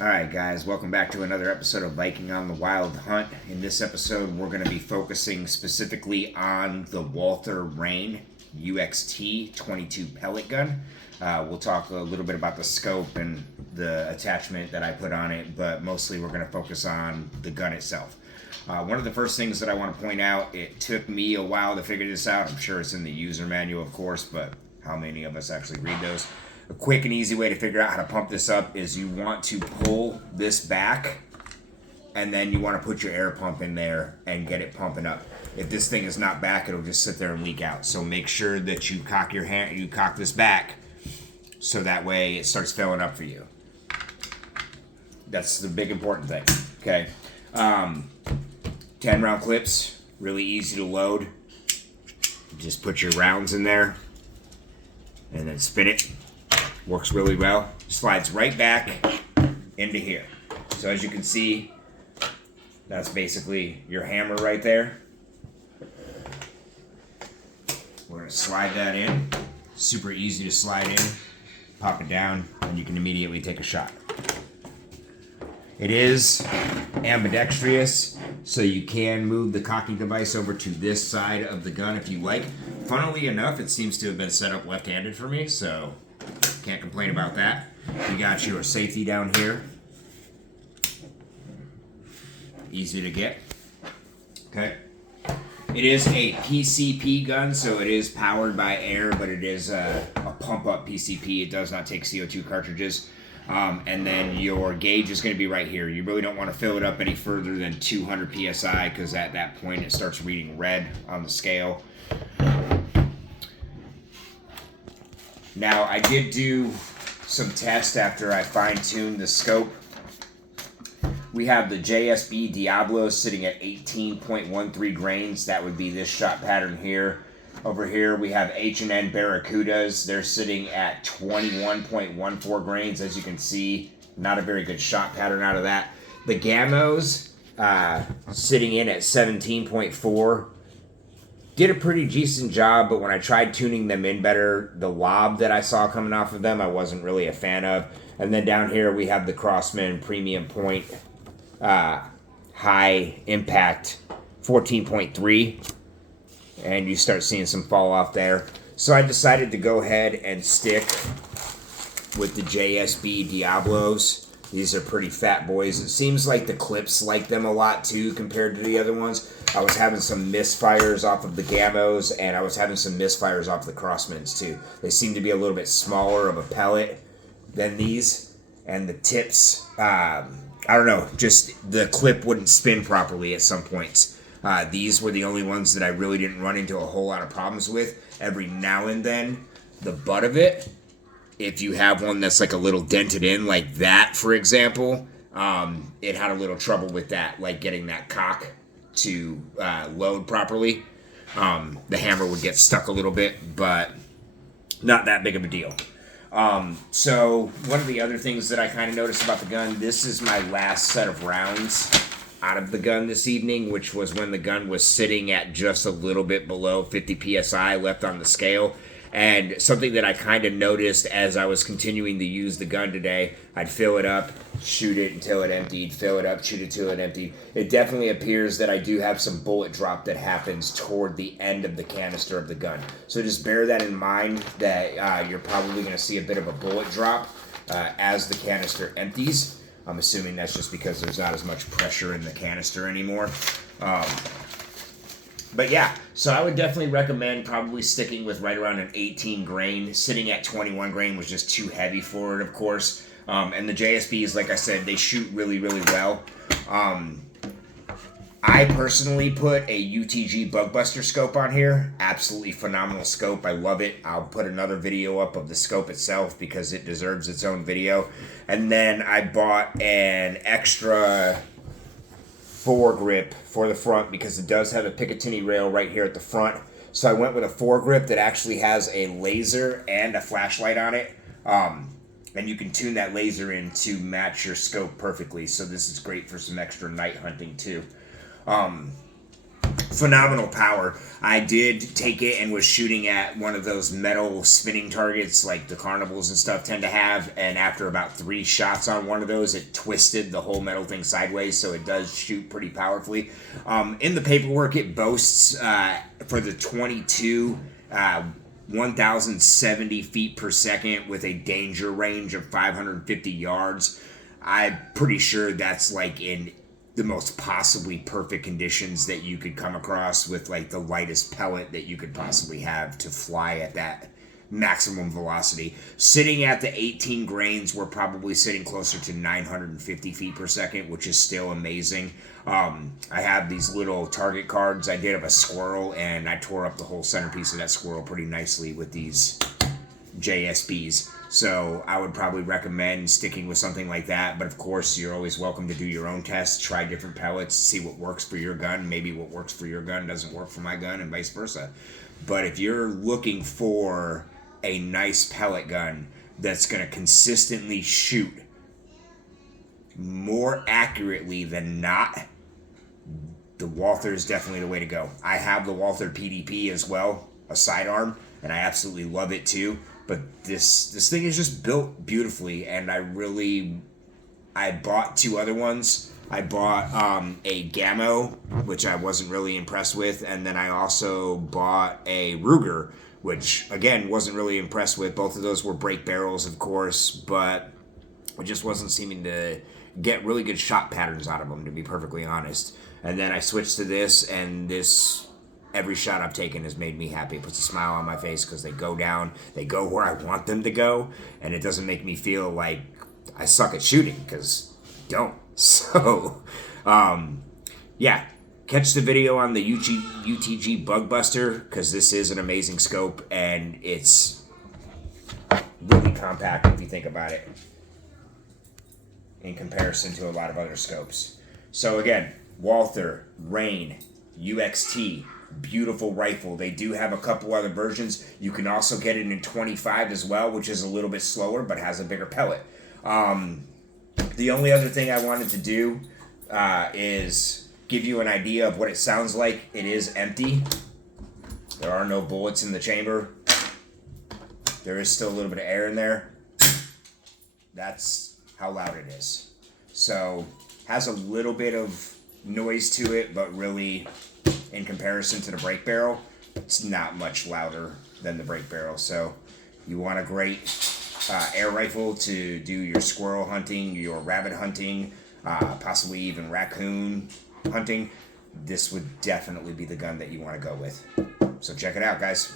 Alright guys, welcome back to another episode of Viking on the Wild Hunt. In this episode we're going to be focusing specifically on the Walther Rain UXT 22 pellet gun. We'll talk a little bit about the scope and the attachment that I put on it, but mostly we're going to focus on the gun itself. One of the first things that I want to point out, it took me a while to figure this out. I'm sure it's in the user manual, of course, but how many of us actually read those? A quick and easy way to figure out how to pump this up is you want to pull this back and then you want to put your air pump in there and get it pumping up. If this thing is not back, it'll just sit there and leak out. So make sure that you cock your hand, you cock this back so that way it starts filling up for you. That's the big important thing. Okay. 10 round clips, really easy to load. Just put your rounds in there and then spin it. Works really well. Slides right back into here. So as you can see, that's basically your hammer right there. We're going to slide that in. Super easy to slide in. Pop it down, and you can immediately take a shot. It is ambidextrous, so you can move the cocking device over to this side of the gun if you like. Funnily enough, it seems to have been set up left-handed for me, so can't complain about that. You got your safety down here. Easy to get. Okay. It is a PCP gun, so it is powered by air, but it is a pump-up PCP. It does not take CO2 cartridges. And then your gauge is going to be right here. You really don't want to fill it up any further than 200 PSI because at that point it starts reading red on the scale. Now, I did do some tests after I fine-tuned the scope. We have the JSB Diablo sitting at 18.13 grains. That would be this shot pattern here. Over here, we have H&N Barracudas. They're sitting at 21.14 grains. As you can see, not a very good shot pattern out of that. The Gamos sitting in at 17.4. Did a pretty decent job, but when I tried tuning them in better, the lob that I saw coming off of them, I wasn't really a fan of. And then down here, we have the Crossman Premium Point High Impact 14.3. And you start seeing some fall off there. So I decided to go ahead and stick with the JSB Diablos. These are pretty fat boys. It seems like the clips like them a lot too compared to the other ones. I was having some misfires off of the Gamos, and I was having some misfires off the Crossmans too. They seem to be a little bit smaller of a pellet than these, and the tips, I don't know, just the clip wouldn't spin properly at some points. These were the only ones that I really didn't run into a whole lot of problems with. Every now and then, the butt of it, if you have one that's like a little dented in like that, for example, it had a little trouble with that, like getting that cock to load properly. The hammer would get stuck a little bit, but not that big of a deal. So one of the other things that I kind of noticed about the gun, this is my last set of rounds out of the gun this evening, which was when the gun was sitting at just a little bit below 50 PSI left on the scale. And something that I kind of noticed as I was continuing to use the gun today, I'd fill it up, shoot it until it emptied, fill it up, shoot it until it emptied. It definitely appears that I do have some bullet drop that happens toward the end of the canister of the gun. So just bear that in mind that you're probably going to see a bit of a bullet drop as the canister empties. I'm assuming that's just because there's not as much pressure in the canister anymore. But yeah, so I would definitely recommend probably sticking with right around an 18 grain. Sitting at 21 grain was just too heavy for it, of course. And the JSBs, like I said, they shoot really, really well. I personally put a UTG Bugbuster scope on here. Absolutely phenomenal scope. I love it. I'll put another video up of the scope itself because it deserves its own video. And then I bought an extra foregrip for the front because it does have a Picatinny rail right here at the front. So I went with a foregrip that actually has a laser and a flashlight on it. And you can tune that laser in to match your scope perfectly. So this is great for some extra night hunting too. phenomenal power. I did take it and was shooting at one of those metal spinning targets like the carnivals and stuff tend to have, and after about 3 shots on one of those, it twisted the whole metal thing sideways, so it does shoot pretty powerfully. In the paperwork, it boasts for the 22 1,070 feet per second with a danger range of 550 yards. I'm pretty sure that's like in the most possibly perfect conditions that you could come across with like the lightest pellet that you could possibly have to fly at that maximum velocity. Sitting at the 18 grains, we're probably sitting closer to 950 feet per second, which is still amazing. I have these little target cards I did of a squirrel, and I tore up the whole centerpiece of that squirrel pretty nicely with these JSBs. So I would probably recommend sticking with something like that. But of course, you're always welcome to do your own tests, try different pellets, see what works for your gun. Maybe what works for your gun doesn't work for my gun, and vice versa. But if you're looking for a nice pellet gun that's going to consistently shoot more accurately than not, the Walther is definitely the way to go. I have the Walther PDP as well, a sidearm, and I absolutely love it too. But this thing is just built beautifully, and I bought 2 other ones. I bought a Gammo, which I wasn't really impressed with, and then I also bought a Ruger, which again wasn't really impressed with. Both of those were break barrels, of course, but I just wasn't seeming to get really good shot patterns out of them, to be perfectly honest. And then I switched to this, and every shot I've taken has made me happy. It puts a smile on my face because they go down, they go where I want them to go, and it doesn't make me feel like I suck at shooting, because I don't. So, yeah, catch the video on the UTG Bug Buster, because this is an amazing scope, and it's really compact if you think about it in comparison to a lot of other scopes. So again, Walther, Rain, UXT, beautiful rifle. They do have a couple other versions. You can also get it in 25 as well, which is a little bit slower but has a bigger pellet. The only other thing I wanted to do is give you an idea of what it sounds like. It is empty. There are no bullets in the chamber. There is still a little bit of air in there. That's how loud it is. So, has a little bit of noise to it, but really, in comparison to the break barrel, it's not much louder than the break barrel. So, you want a great air rifle to do your squirrel hunting, your rabbit hunting, possibly even raccoon hunting. This would definitely be the gun that you want to go with. So check it out, guys.